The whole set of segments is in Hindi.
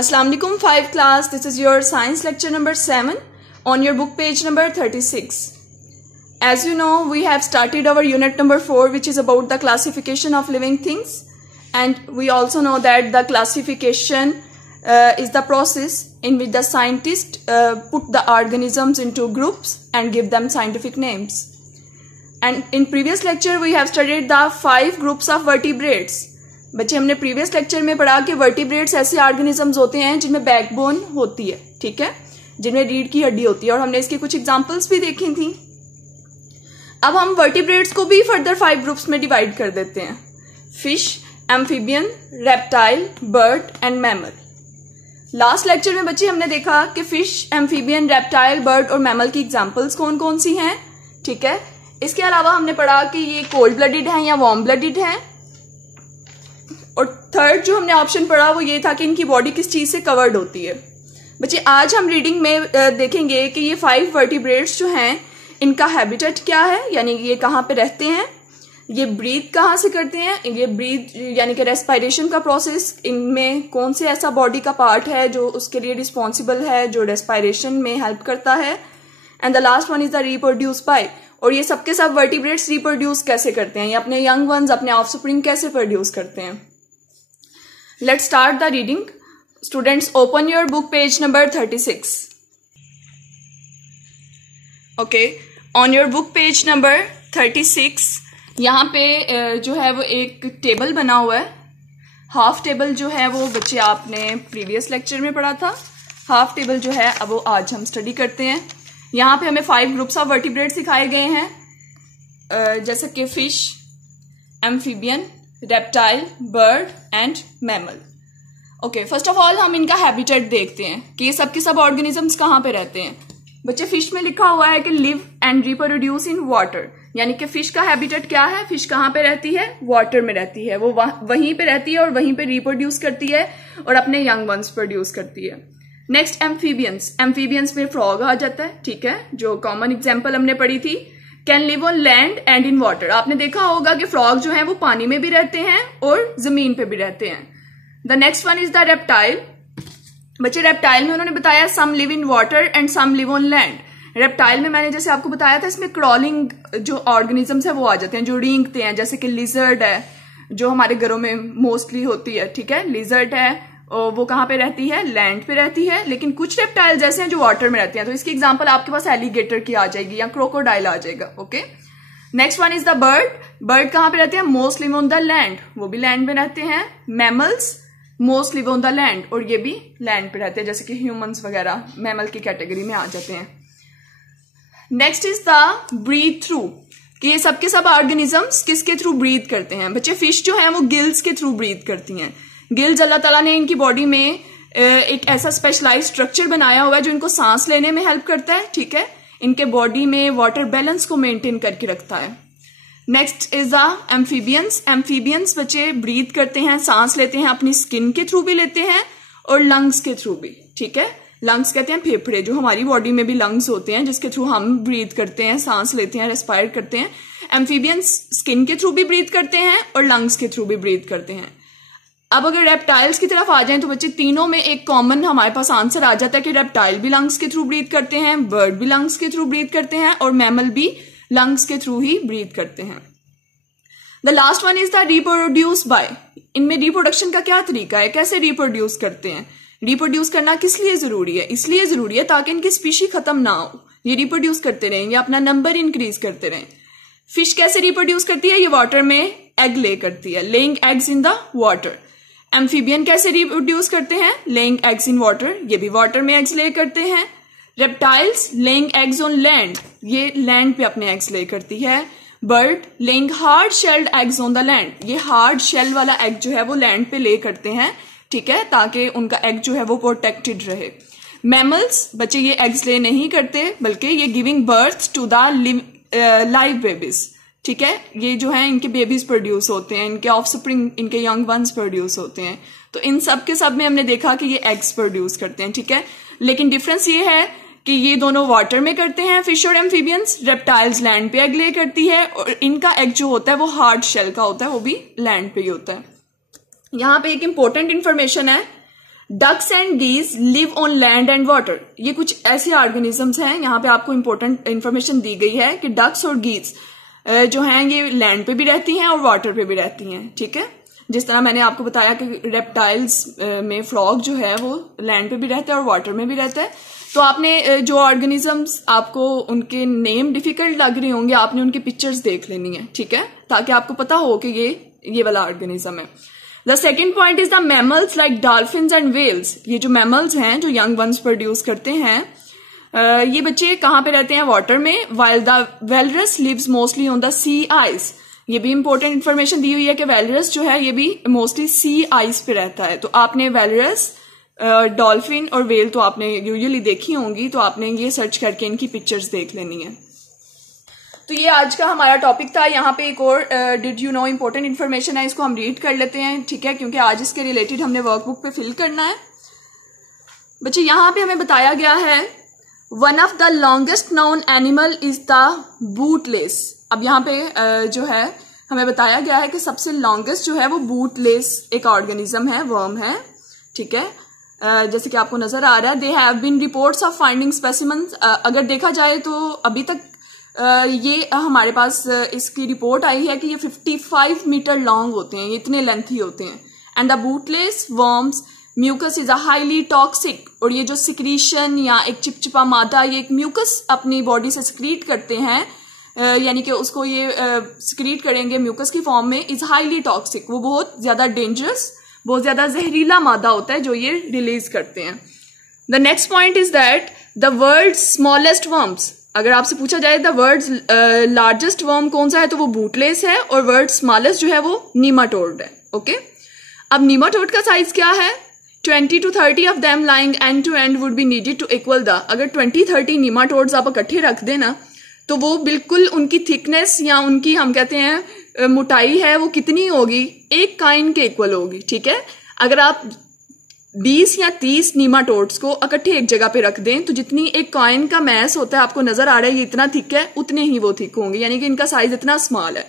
Assalamu alaikum 5 class. This is your science lecture number 7 on your book page number 36. As you know, we have started our unit number 4, which is about the classification of living things, and we also know that the classification is the process in which the scientists put the organisms into groups and give them scientific names. And in previous lecture we have studied the 5 groups of vertebrates. बच्चे हमने प्रीवियस लेक्चर में पढ़ा कि वर्टिब्रेट्स ऐसे ऑर्गेनिजम्स होते हैं जिनमें बैकबोन होती है, ठीक है, जिनमें रीढ़ की हड्डी होती है, और हमने इसकी कुछ एग्जांपल्स भी देखी थी. अब हम वर्टिब्रेट्स को भी फर्दर 5 ग्रुप्स में डिवाइड कर देते हैं: fish, amphibian, reptile, bird and mammal. Last lecture में बच्चे हमने देखा कि फिश, एम्फीबियन, रेप्टाइल, बर्ड और मैमल की एग्जाम्पल्स कौन कौन सी हैं, ठीक है. इसके अलावा हमने पढ़ा कि ये कोल्ड ब्लडेड है या वार्म ब्लडेड है. और थर्ड जो हमने ऑप्शन पढ़ा वो ये था कि इनकी बॉडी किस चीज से कवर्ड होती है. बच्चे आज हम रीडिंग में देखेंगे कि ये 5 वर्टिब्रेट्स जो हैं इनका हैबिटेट क्या है, यानी ये कहाँ पे रहते हैं, ये ब्रीथ कहाँ से करते हैं, ये ब्रीथ यानी कि रेस्पिरेशन का प्रोसेस, इनमें कौन से ऐसा बॉडी का पार्ट है जो उसके लिए रिस्पॉन्सिबल है, जो रेस्पिरेशन में हेल्प करता है. And the last one is the reproduce by. और ये सबके सब वर्टिब्रेट्स रिप्रोड्यूस कैसे करते हैं, ये अपने यंग वंस, अपने ऑफस्प्रिंग कैसे प्रोड्यूस करते हैं. Let's start the reading. Students, open your book page number 36. Okay, on your book page number 36, यहाँ पे जो है वो एक टेबल बना हुआ है. हाफ टेबल जो है वो बच्चे आपने प्रीवियस लेक्चर में पढ़ा था. हाफ टेबल जो है अब वो आज हम स्टडी करते हैं. यहाँ पे हमें 5 ग्रुप्स ऑफ वर्टिब्रेट्स सिखाए गए हैं, जैसे कि fish, amphibian, reptile, bird and mammal. Okay, first of all हम इनका हैबिटेट देखते हैं कि ये सब के सब ऑर्गेनिजम्स कहाँ पे रहते हैं. बच्चे फिश में लिखा हुआ है कि live and reproduce in water, यानी कि फिश का हैबिटेट क्या है, फिश कहाँ पे रहती है, वाटर में रहती है. वो वहीं पे रहती है और वहीं पे रिप्रोड्यूस करती है और अपने यंग वंस प्रोड्यूस करती है. Next amphibians. एम्फीबियंस में फ्रॉग आ जाता है, ठीक है, जो कॉमन एग्जाम्पल हमने पढ़ी थी. Can live on land and in water. आपने देखा होगा कि फ्रॉग जो है वो पानी में भी रहते हैं और जमीन पे भी रहते हैं. The next one is the reptile. बच्चे रेप्टाइल में उन्होंने बताया some live in water and some live on land. Reptile में मैंने जैसे आपको बताया था, इसमें क्रॉलिंग जो ऑर्गेनिजम्स है वो आ जाते हैं, जो रेंगते हैं, जैसे कि लिजर्ड है जो हमारे घरों में मोस्टली होती है, ठीक है. लिजर्ड है वो कहाँ पे रहती है, लैंड पे रहती है. लेकिन कुछ रेप्टाइल जैसे हैं जो वाटर में रहते हैं, तो इसकी एग्जांपल आपके पास एलिगेटर की आ जाएगी या क्रोकोडाइल आ जाएगा. Okay, next one is the bird. Bird कहाँ पे रहते हैं, most live on the land, वो भी लैंड में रहते हैं. Mammals most live on the land, और ये भी लैंड पे रहते हैं, जैसे कि ह्यूमंस वगैरह मैमल की कैटेगरी में आ जाते हैं. Next is the breath through, कि ये सबके सब ऑर्गेनिजम्स किसके थ्रू ब्रीथ करते हैं. बच्चे फिश जो है वो गिल्स के थ्रू ब्रीथ करती हैं. गिल्स अल्लाह ताला ने इनकी बॉडी में एक ऐसा स्पेशलाइज स्ट्रक्चर बनाया हुआ है जो इनको सांस लेने में हेल्प करता है, ठीक है. इनके बॉडी में वाटर बैलेंस को मेंटेन करके रखता है. Next is the amphibians. Amphibians बच्चे ब्रीथ करते हैं, सांस लेते हैं, अपनी स्किन के थ्रू भी लेते हैं और लंग्स के थ्रू भी, ठीक है. लंग्स कहते हैं फेफड़े, जो हमारी बॉडी में भी लंग्स होते हैं जिसके थ्रू हम ब्रीथ करते हैं, सांस लेते हैं, रेस्पायर करते हैं. एम्फीबियंस स्किन के थ्रू भी ब्रीथ करते हैं और लंग्स के थ्रू भी ब्रीथ करते हैं. अब अगर रेप्टाइल्स की तरफ आ जाएं तो बच्चे तीनों में एक कॉमन हमारे पास आंसर आ जाता है कि रेप्टाइल भी लंग्स के थ्रू ब्रीथ करते हैं, बर्ड भी लंग्स के थ्रू ब्रीथ करते हैं और मैमल भी लंग्स के थ्रू ही ब्रीथ करते हैं. The last one is the reproduce by. इनमें रिप्रोडक्शन का क्या तरीका है, कैसे रिप्रोड्यूस करते हैं. रिप्रोड्यूस करना किस लिए जरूरी है, इसलिए जरूरी है ताकि इनकी स्पीशी खत्म ना हो, ये रिप्रोड्यूस करते रहें, ये अपना नंबर इंक्रीज करते रहें. फिश कैसे रिप्रोड्यूस करती है, ये वाटर में एग ले करती है, laying eggs in the water. Amphibian कैसे रिप्रोड्यूस करते हैं, लेइंग एग्स इन वाटर, ये भी वाटर में एग्स ले करते हैं. Reptiles laying eggs on land, ये लैंड पे अपने एग्स ले करती है. Bird laying hard shelled eggs on the land, ये हार्ड शेल वाला एग जो है वो लैंड पे ले करते हैं, ठीक है, ताकि उनका एग जो है वो प्रोटेक्टेड रहे. मैमल्स बच्चे ये एग्स ले नहीं करते, बल्कि ये giving birth to the live babies, ठीक है. ये जो है इनके बेबीज प्रोड्यूस होते हैं, इनके ऑफस्प्रिंग, इनके यंग वंस प्रोड्यूस होते हैं. तो इन सब के सब में हमने देखा कि ये एग्स प्रोड्यूस करते हैं, ठीक है. लेकिन डिफरेंस ये है कि ये दोनों वाटर में करते हैं, फिश और एम्फीबियंस. रेप्टाइल्स लैंड पे एग ले करती है और इनका एग जो होता है वो हार्ड शेल का होता है, वो भी लैंड पे ही होता है. यहाँ पे एक इंपॉर्टेंट इंफॉर्मेशन है, ducks and geese live on land and water. ये कुछ ऐसे ऑर्गेनिजम्स हैं, यहाँ पे आपको इंपॉर्टेंट इंफॉर्मेशन दी गई है कि डक्स और गीज जो हैं ये लैंड पे भी रहती हैं और वाटर पे भी रहती हैं। ठीक है, जिस तरह मैंने आपको बताया कि रेप्टाइल्स में फ्रॉग जो है वो लैंड पे भी रहता है और वाटर में भी रहता है। तो आपने जो ऑर्गेनिजम्स आपको उनके नेम डिफिकल्ट लग रहे होंगे, आपने उनकी पिक्चर्स देख लेनी है। ठीक है, ताकि आपको पता हो कि ये वाला ऑर्गेनिज्म है। The second point is the mammals like dolphins and whales. ये जो मैमल्स हैं जो यंग वंस प्रोड्यूस करते हैं, ये बच्चे कहाँ पे रहते हैं? वाटर में। While the walrus lives mostly on the sea ice. ये भी इंपॉर्टेंट इन्फॉर्मेशन दी हुई है कि वेलरस जो है ये भी मोस्टली सी आइस पे रहता है। तो आपने वेलरस, डॉल्फिन और वेल तो आपने यूजुअली देखी होंगी, तो आपने ये सर्च करके इनकी पिक्चर्स देख लेनी है। तो ये आज का हमारा टॉपिक था। यहाँ पे एक और did you know important information है, इसको हम रीड कर लेते हैं। ठीक है, क्योंकि आज इसके रिलेटेड हमने वर्कबुक पे फिल करना है। बच्चे यहाँ पे हमें बताया गया है one of the longest known animal is the bootlace. अब यहाँ पे जो है हमें बताया गया है कि सबसे लॉन्गेस्ट जो है वो बूटलेस एक ऑर्गेनिज्म है, वर्म है। ठीक है, जैसे कि आपको नजर आ रहा है, they have been reports of finding specimens. अगर देखा जाए तो अभी तक ये हमारे पास इसकी रिपोर्ट आई है कि ये 55 मीटर लॉन्ग होते हैं, ये इतने लेंथी होते हैं। And the bootlace worm's mucus is a highly toxic. और ये जो सिक्रीशन या एक चिपचिपा मादा, ये एक म्यूकस अपनी बॉडी से सिक्रीट करते हैं, यानी कि उसको ये सिक्रीट करेंगे म्यूकस की फॉर्म में, इज हाईली टॉक्सिक। वो बहुत ज्यादा डेंजरस, बहुत ज्यादा जहरीला मादा होता है जो ये रिलीज करते हैं। The next point is that the world's smallest worms. अगर आपसे पूछा जाए द वर्ल्ड्स लार्जेस्ट वर्म कौन सा है, तो वो बूटलेस है, और वर्ल्ड स्मॉलेस्ट जो है वो नीमाटोड है। ओके, अब नीमाटोड का साइज क्या है? 20 to 30 of them lying end to end would be needed to equal the. अगर 20-30 नीमाटोड्स आप इकट्ठे रख देना तो वो बिल्कुल उनकी थिकनेस या उनकी हम कहते हैं मोटाई है वो कितनी होगी? एक काइन के इक्वल होगी। ठीक है, अगर आप 20 या 30 नीमाटोड्स को इकट्ठे एक जगह पे रख दें तो जितनी एक कॉइन का मैस होता है, आपको नजर आ रहा है ये इतना थिक है, उतने ही वो थिक होंगे, यानी कि इनका साइज इतना स्मॉल है।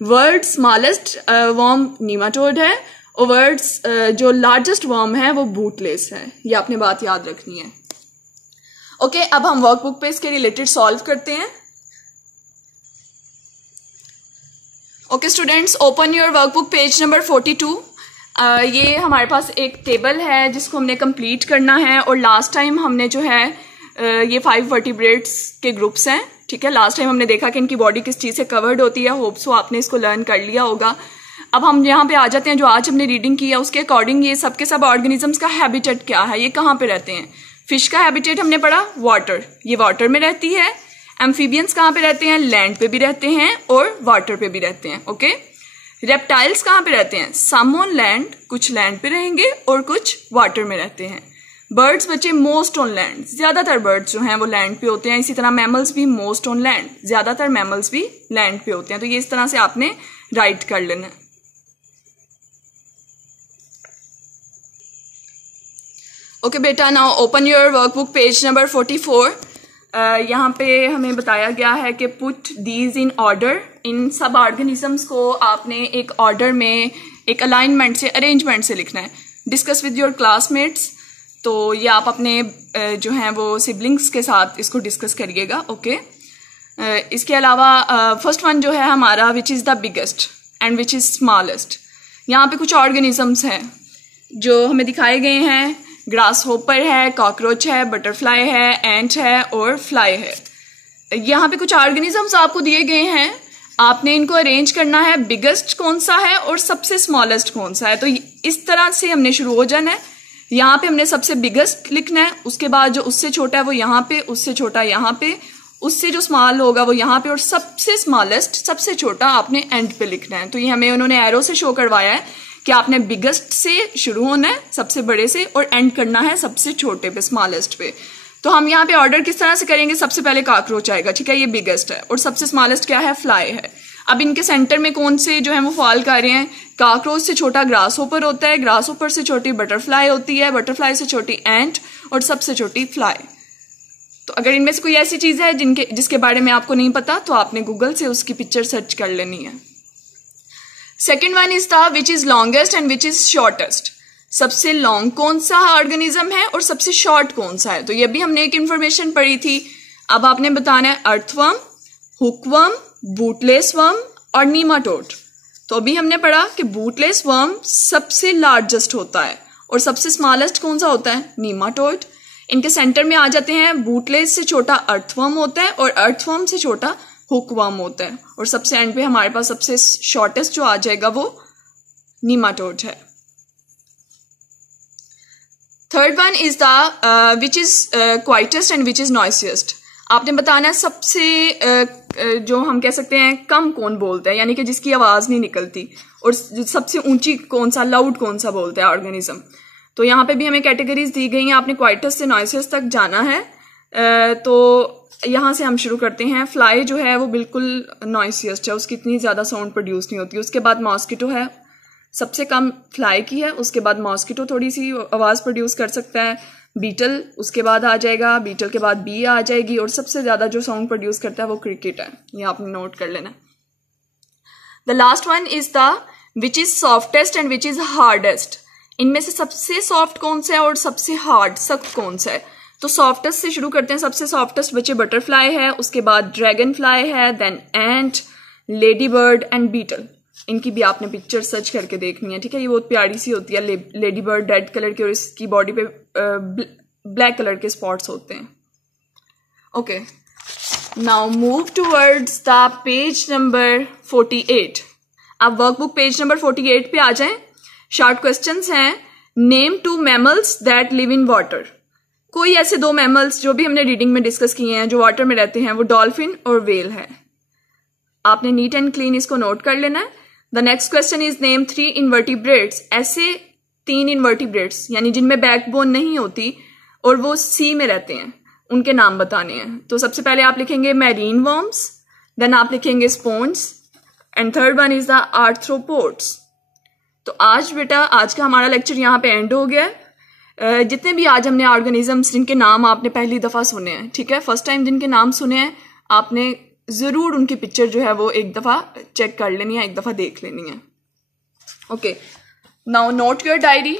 वर्ल्ड स्मॉलेस्ट वर्म नीमाटोड है और वर्ल्ड्स जो लार्जेस्ट वर्म है वो बूटलेस है। ये आपने बात याद रखनी है। ओके, अब हम वर्कबुक पे इसके रिलेटेड सॉल्व करते हैं। Okay students, open your workbook page number 42। ये हमारे पास एक टेबल है जिसको हमने कंप्लीट करना है, और लास्ट टाइम हमने जो है ये 5 वर्टिब्रेट्स के ग्रुप्स हैं। ठीक है, लास्ट टाइम हमने देखा कि इनकी बॉडी किस चीज़ से कवर्ड होती है। होप सो आपने इसको लर्न कर लिया होगा। अब हम यहाँ पे आ जाते हैं, जो आज हमने रीडिंग की है उसके अकॉर्डिंग ये सब के सब ऑर्गेनिजम्स का हैबिटेट क्या है, ये कहाँ पे रहते हैं। फिश का हैबिटेट हमने पढ़ा वाटर, ये वाटर में रहती है। एम्फीबियंस कहाँ पे रहते हैं? लैंड पे भी रहते हैं और वाटर पे भी रहते हैं। ओके, रेप्टाइल्स कहाँ पे रहते हैं? सम ऑन लैंड, कुछ लैंड पे रहेंगे और कुछ वाटर में रहते हैं। बर्ड्स बच्चे मोस्ट ऑन लैंड, ज्यादातर बर्ड्स जो हैं वो लैंड पे होते हैं। इसी तरह मैमल्स भी मोस्ट ऑन लैंड, ज्यादातर मैमल्स भी लैंड पे होते हैं। तो ये इस तरह से आपने राइट कर लेना है। ओके बेटा, now open your workbook page number 44। यहाँ पे हमें बताया गया है कि पुट दीज इन ऑर्डर। इन सब ऑर्गेनिजम्स को आपने एक ऑर्डर में, एक अलाइनमेंट से, अरेंजमेंट से लिखना है। Discuss with your classmates. तो ये आप अपने जो हैं वो सिबलिंग्स के साथ इसको डिस्कस करिएगा। ओके, इसके अलावा फर्स्ट वन जो है हमारा which is the biggest and which is smallest. यहाँ पे कुछ ऑर्गेनिजम्स हैं जो हमें दिखाए गए हैं। ग्रास होपर है, कॉकरोच है, बटरफ्लाई है, एंट है और फ्लाई है। यहाँ पे कुछ ऑर्गेनिजम्स आपको दिए गए हैं, आपने इनको अरेंज करना है, बिगेस्ट कौन सा है और सबसे स्मॉलेस्ट कौन सा है। तो इस तरह से हमने शुरू हो जाना है। यहाँ पे हमने सबसे बिगेस्ट लिखना है, उसके बाद जो उससे छोटा है वो यहाँ पे, उससे छोटा यहाँ पे, उससे जो स्मॉल होगा वो यहाँ पे, और सबसे स्मॉलेस्ट, सबसे छोटा आपने एंड पे लिखना है। तो ये हमें उन्होंने एरो से शो करवाया है कि आपने बिगेस्ट से शुरू होना है, सबसे बड़े से, और एंड करना है सबसे छोटे पे, स्मॉलेस्ट पे। तो हम यहाँ पे ऑर्डर किस तरह से करेंगे? सबसे पहले कॉकरोच आएगा, ठीक है, ये बिगेस्ट है, और सबसे स्मॉलेस्ट क्या है? फ्लाई है। अब इनके सेंटर में कौन से जो है वो फॉल कर रहे हैं? कॉकरोच से छोटा ग्रास होपर होता है, ग्रास होपर से छोटी बटरफ्लाई होती है, बटरफ्लाई से छोटी एंट, और सबसे छोटी फ्लाई। तो अगर इनमें से कोई ऐसी चीज है जिसके बारे में आपको नहीं पता, तो आपने गूगल से उसकी पिक्चर सर्च कर लेनी है। Second one is the which is longest and which is shortest. सबसे लॉन्ग कौन सा ऑर्गेनिज्म है और सबसे शॉर्ट कौन सा है। तो ये भी हमने एक इंफॉर्मेशन पढ़ी थी। अब आपने बताना है अर्थवर्म, हुकवर्म, बूटलेस वर्म और नीमाटोड। तो अभी हमने पढ़ा कि बूटलेस वर्म सबसे लार्जेस्ट होता है और सबसे स्मॉलेस्ट कौन सा होता है, नीमाटोड। इनके सेंटर में आ जाते हैं, बूटलेस से छोटा अर्थवर्म होता है और अर्थवर्म से छोटा हुकवर्म होता है और सबसे एंड पे हमारे पास सबसे शॉर्टेस्ट जो आ जाएगा वो नीमाटोड है। Third one is the which is quietest and which is noisiest. आपने बताना है सबसे जो हम कह सकते हैं कम कौन बोलता है, यानी कि जिसकी आवाज नहीं निकलती, और सबसे ऊंची कौन सा, लाउड कौन सा बोलता है ऑर्गेनिज्म। तो यहाँ पे भी हमें कैटेगरीज दी गई हैं, आपने क्वाइटेस्ट से नॉइसियस तक जाना है। तो यहाँ से हम शुरू करते हैं। फ्लाई जो है वो बिल्कुल नॉइसियस्ट है, उसकी इतनी ज्यादा साउंड प्रोड्यूस नहीं होती। उसके बाद मॉस्किटो है, सबसे कम फ्लाई की है। उसके बाद मॉस्किटो थोड़ी सी आवाज प्रोड्यूस कर सकता है। बीटल उसके बाद आ जाएगा, बीटल के बाद बी आ जाएगी, और सबसे ज्यादा जो साउंड प्रोड्यूस करता है वो क्रिकेट है। ये आपने नोट कर लेना। The last one is the which is softest and which is hardest. इनमें से सबसे सॉफ्ट कौन सा है और सबसे हार्ड सख्त कौन सा है। तो सॉफ्टेस्ट से शुरू करते हैं। सबसे सॉफ्टेस्ट बच्चे बटरफ्लाई है, उसके बाद ड्रैगन फ्लाई है, then ant, ladybird and beetle. इनकी भी आपने पिक्चर सर्च करके देखनी है, ठीक है। ये बहुत प्यारी सी होती है लेडी बर्ड, रेड कलर की, और इसकी बॉडी पे ब्लैक कलर के स्पॉट्स होते हैं। Okay, now move towards the page number 48। आप वर्कबुक पेज नंबर 48 पे आ जाएं। शॉर्ट क्वेश्चंस हैं। Name 2 mammals that live in water. कोई ऐसे 2 मैमल्स जो भी हमने रीडिंग में डिस्कस किए हैं जो वाटर में रहते हैं, वो डॉल्फिन और वेल है। आपने नीट एंड क्लीन इसको नोट कर लेना है। The next question is name 3 invertebrates. ऐसे 3 इनवर्टिब्रेट्स यानी जिनमें बैकबोन नहीं होती और वो सी में रहते हैं, उनके नाम बताने हैं। तो सबसे पहले आप लिखेंगे मैरीन वर्म्स, देन आप लिखेंगे spoons, and third one is the arthropods. तो आज बेटा आज का हमारा लेक्चर यहाँ पे एंड हो गया है। जितने भी आज हमने ऑर्गेनिजम्स जिनके नाम आपने पहली दफा सुने हैं, ठीक है, फर्स्ट टाइम जिनके नाम सुने हैं, आपने जरूर उनकी पिक्चर जो है वो एक दफा चेक कर लेनी है, एक दफा देख लेनी है। Okay, now not your diary.